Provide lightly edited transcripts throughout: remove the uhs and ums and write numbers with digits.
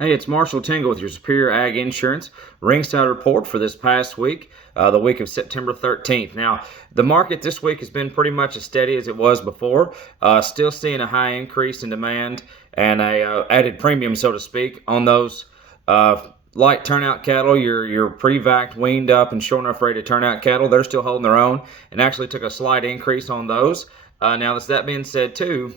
Hey, it's Marshall Tingle with your Superior Ag Insurance Ringside report for this past week, the week of September 13th. Now, the market this week has been pretty much as steady as it was before. Still seeing a high increase in demand and a added premium, so to speak, on those light turnout cattle. Your pre-vac, weaned up, and short enough ready to turnout cattle. They're still holding their own, and actually took a slight increase on those. Now, that being said, too,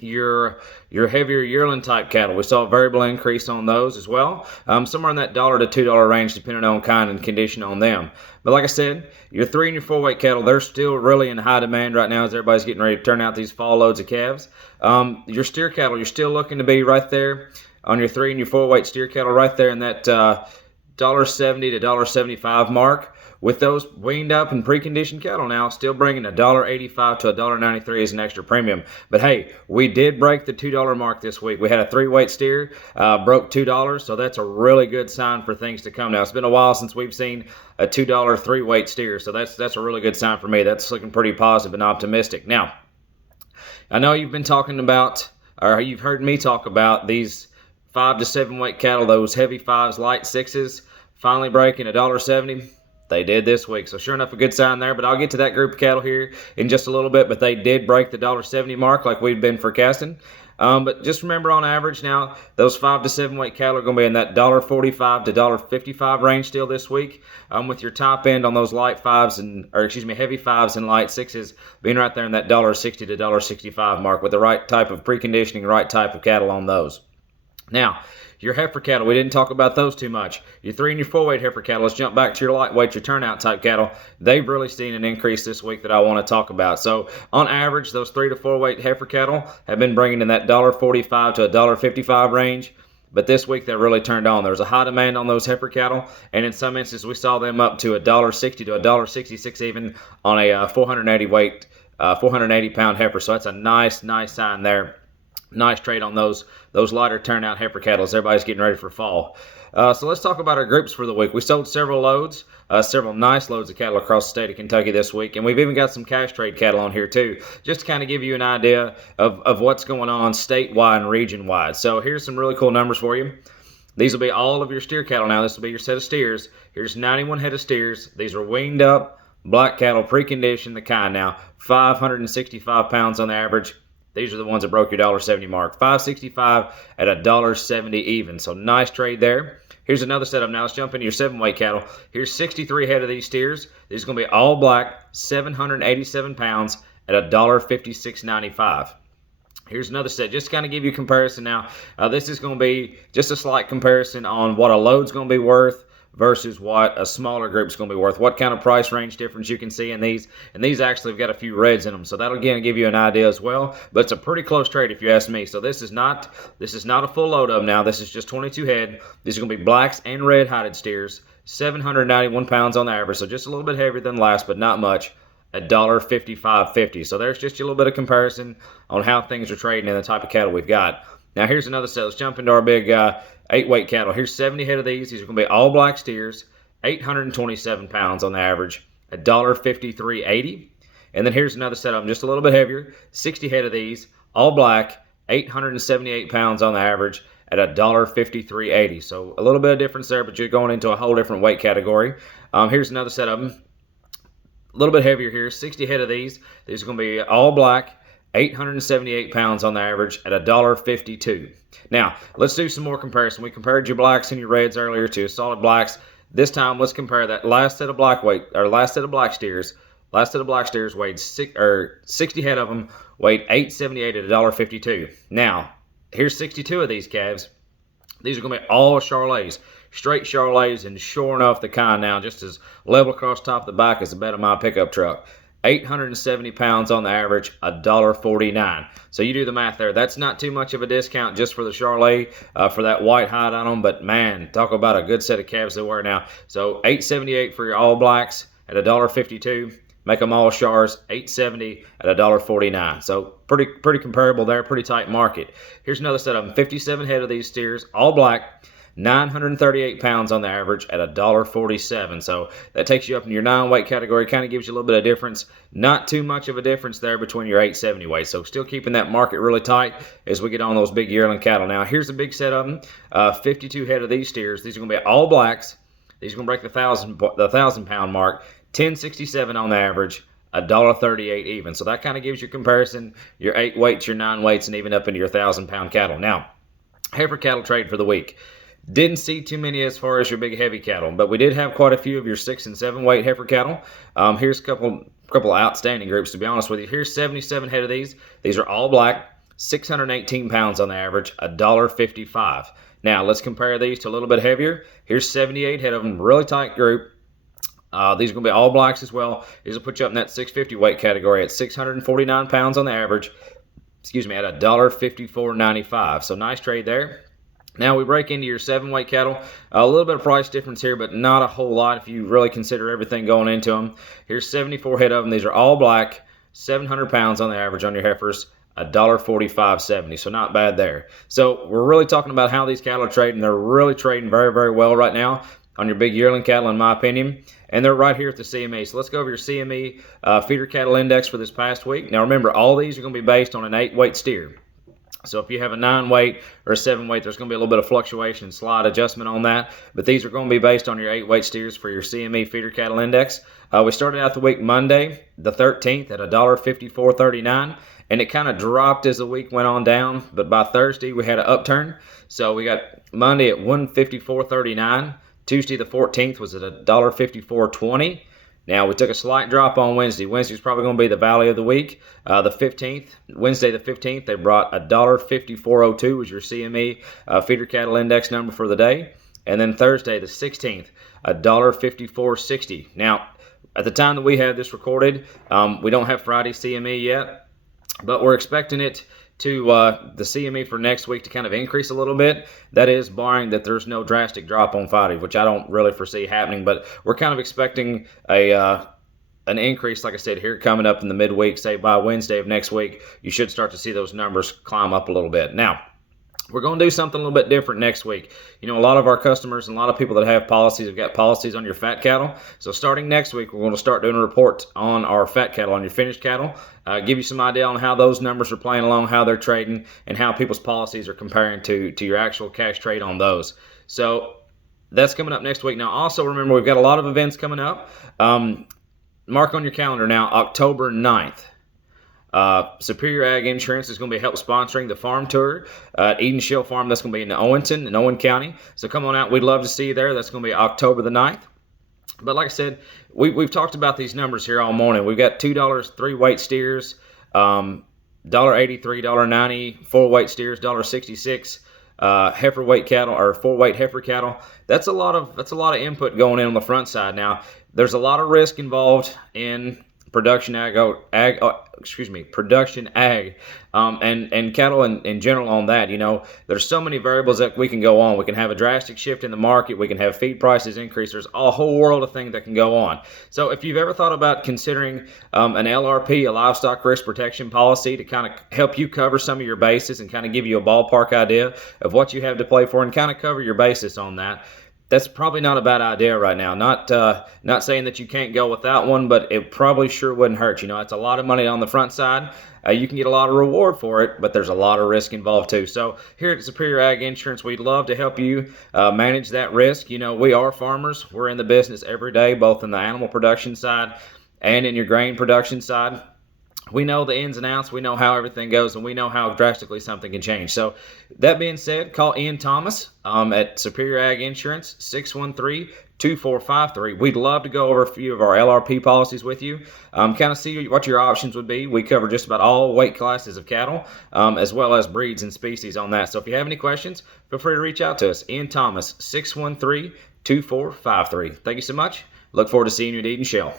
your heavier yearling type cattle, we saw a variable increase on those as well, somewhere in that $1 to $2 range depending on kind and condition on them. But like I said, your 3 and your 4 weight cattle, they're still really in high demand right now as everybody's getting ready to turn out these fall loads of calves. Your steer cattle, you're still looking to be right there on your 3 and your 4 weight steer cattle, right there in that $1.70 to $1.75 mark, with those weaned up and preconditioned cattle now still bringing $1.85 to $1.93 as an extra premium. But hey, we did break the $2 mark this week. We had a 3-weight steer, broke $2, so that's a really good sign for things to come. Now, it's been a while since we've seen a $2 3-weight steer, so that's a really good sign for me. That's looking pretty positive and optimistic. Now, I know you've been talking about, or you've heard me talk about these 5 to 7 weight cattle, those heavy 5s, light 6s, finally breaking $1.70. They did this week, so sure enough, a good sign there. But I'll get to that group of cattle here in just a little bit. But they did break the $1.70 mark like we've been forecasting. But just remember, on average now, those 5 to 7 weight cattle are going to be in that $1.45 to $1.55 range still this week, with your top end on those light 5s heavy 5s and light 6s being right there in that $1.60 to $1.65 mark with the right type of preconditioning, right type of cattle on those. Now, your heifer cattle, we didn't talk about those too much. Your 3 and your 4 weight heifer cattle, let's jump back to your lightweight, your turnout type cattle. They've really seen an increase this week that I want to talk about. So on average, those 3 to 4 weight heifer cattle have been bringing in that $1.45 to $1.55 range. But this week they really turned on. There was a high demand on those heifer cattle, and in some instances we saw them up to $1.60 to $1.66 even on a 480 pound heifer. So that's a nice sign there. Nice trade on those lighter turnout heifer cattle as everybody's getting ready for fall. So let's talk about our groups for the week. We sold several loads, several nice loads of cattle across the state of Kentucky this week, and we've even got some cash trade cattle on here too, just to kind of give you an idea of what's going on statewide and region-wide. So here's some really cool numbers for you. These will be all of your steer cattle now. This will be your set of steers. Here's 91 head of steers. These are weaned up, black cattle, preconditioned, the kind now, 565 pounds on the average. These are the ones that broke your $1.70 mark. $5.65 at $1.70 even. So nice trade there. Here's another setup now. Let's jump into your 7-weight cattle. Here's 63 head of these steers. These are going to be all black, 787 pounds at $1.5695. Here's another set, just to kind of give you a comparison now. This is going to be just a slight comparison on what a load's going to be worth versus what a smaller group's going to be worth, what kind of price range difference you can see in these. And these actually have got a few reds in them, so that'll again give you an idea as well. But it's a pretty close trade if you ask me. So this is not a full load of them now. This is just 22 head. These are going to be blacks and red-hided steers, 791 pounds on the average, so just a little bit heavier than last, but not much, at $1.5550. So there's just a little bit of comparison on how things are trading and the type of cattle we've got. Now here's another set. Let's jump into our big 8-weight cattle. Here's 70 head of these. These are going to be all black steers, 827 pounds on the average, at $1.5380. And then here's another set of them, just a little bit heavier, 60 head of these, all black, 878 pounds on the average, at $1.5380. So a little bit of difference there, but you're going into a whole different weight category. Here's another set of them, a little bit heavier here, 60 head of these. These are going to be all black, 878 pounds on the average at $1.52. Now, let's do some more comparison. We compared your blacks and your reds earlier to solid blacks. This time, let's compare that last set of black steers. Last set of black steers weighed 60 head of them weighed 878 at $1.52. Now, here's 62 of these calves. These are going to be all Charolais, straight Charolais, and sure enough, the kind now, just as level across the top of the back as the bed of my pickup truck. 870 pounds on the average, $1.49. So you do the math there. That's not too much of a discount just for the Charolais, for that white hide on them. But man, talk about a good set of calves they were now. So $878 for your all blacks at $1.52. Make them all Chars, $870 at $1.49. So pretty comparable there, pretty tight market. Here's another set of them, 57 head of these steers, all black, 938 pounds on the average at $1.47. So that takes you up in your 9-weight category, kind of gives you a little bit of difference. Not too much of a difference there between your 870 weight. So still keeping that market really tight as we get on those big yearling cattle. Now here's a big set of them. 52 head of these steers. These are going to be all blacks. These are going to break the 1,000 pound mark. 1067 on the average. $1.38 even. So that kind of gives you comparison, your 8 weights, your 9 weights, and even up into your 1,000 pound cattle. Now, heifer cattle trade for the week. Didn't see too many as far as your big heavy cattle, but we did have quite a few of your 6 and 7 weight heifer cattle. Here's a couple outstanding groups, to be honest with you. Here's 77 head of these. These are all black, 618 pounds on the average, $1.55. Now, let's compare these to a little bit heavier. Here's 78 head of them, really tight group. These are going to be all blacks as well. These will put you up in that 650 weight category at 649 pounds on the average. Excuse me, at $1.5495. So nice trade there. Now we break into your 7-weight cattle. A little bit of price difference here, but not a whole lot if you really consider everything going into them. Here's 74 head of them. These are all black, 700 pounds on the average on your heifers. $1.4570, so not bad there. So we're really talking about how these cattle are trading. They're really trading very, very well right now on your big yearling cattle, in my opinion. And they're right here at the CME. So let's go over your CME feeder cattle index for this past week. Now remember, all these are going to be based on an 8-weight steer. So if you have a 9-weight or a 7-weight, there's going to be a little bit of fluctuation, slight adjustment on that. But these are going to be based on your 8-weight steers for your CME feeder cattle index. We started out the week Monday, the 13th, at $1.5439. And it kind of dropped as the week went on down. But by Thursday, we had an upturn. So we got Monday at $1.5439. Tuesday the 14th was at $1.5420. Now, we took a slight drop on Wednesday. Wednesday's probably going to be the valley of the week. The 15th, Wednesday the 15th, they brought $1.5402 was your CME feeder cattle index number for the day. And then Thursday the 16th, $1.5460. Now, at the time that we had this recorded, we don't have Friday CME yet, but we're expecting it to the CME for next week to kind of increase a little bit. That is barring that there's no drastic drop on Friday, which I don't really foresee happening, but we're kind of expecting an increase, like I said, here coming up in the midweek. Say by Wednesday of next week, you should start to see those numbers climb up a little bit. Now, we're going to do something a little bit different next week. You know, a lot of our customers and a lot of people that have policies have got policies on your fat cattle. So starting next week, we're going to start doing a report on our fat cattle, on your finished cattle. Give you some idea on how those numbers are playing along, how they're trading, and how people's policies are comparing to your actual cash trade on those. So that's coming up next week. Now, also remember, we've got a lot of events coming up. Mark on your calendar now, October 9th. Superior Ag Insurance is going to be help sponsoring the farm tour at Eden Shield Farm. That's going to be in Owenton in Owen County. So come on out. We'd love to see you there. That's going to be October the 9th. But like I said, we've talked about these numbers here all morning. We've got $2 3-weight steers, $1.83, $1.90, 4-weight steers, $1.66, heifer weight cattle or 4-weight heifer cattle. That's a lot of input going in on the front side. Now, there's a lot of risk involved in production ag, and cattle in general on that. You know, there's so many variables that we can go on. We can have a drastic shift in the market. We can have feed prices increase. There's a whole world of things that can go on. So if you've ever thought about considering an LRP, a livestock risk protection policy, to kind of help you cover some of your bases and kind of give you a ballpark idea of what you have to play for and kind of cover your basis on that, that's probably not a bad idea right now. Not saying that you can't go without one, but it probably sure wouldn't hurt. You know, it's a lot of money on the front side. You can get a lot of reward for it, but there's a lot of risk involved too. So here at Superior Ag Insurance, we'd love to help you manage that risk. You know, we are farmers. We're in the business every day, both in the animal production side and in your grain production side. We know the ins and outs, we know how everything goes, and we know how drastically something can change. So that being said, call Ian Thomas at Superior Ag Insurance, 613-2453. We'd love to go over a few of our LRP policies with you, kind of see what your options would be. We cover just about all weight classes of cattle, as well as breeds and species on that. So if you have any questions, feel free to reach out to us. Ian Thomas, 613-2453. Thank you so much. Look forward to seeing you at Eden Shell.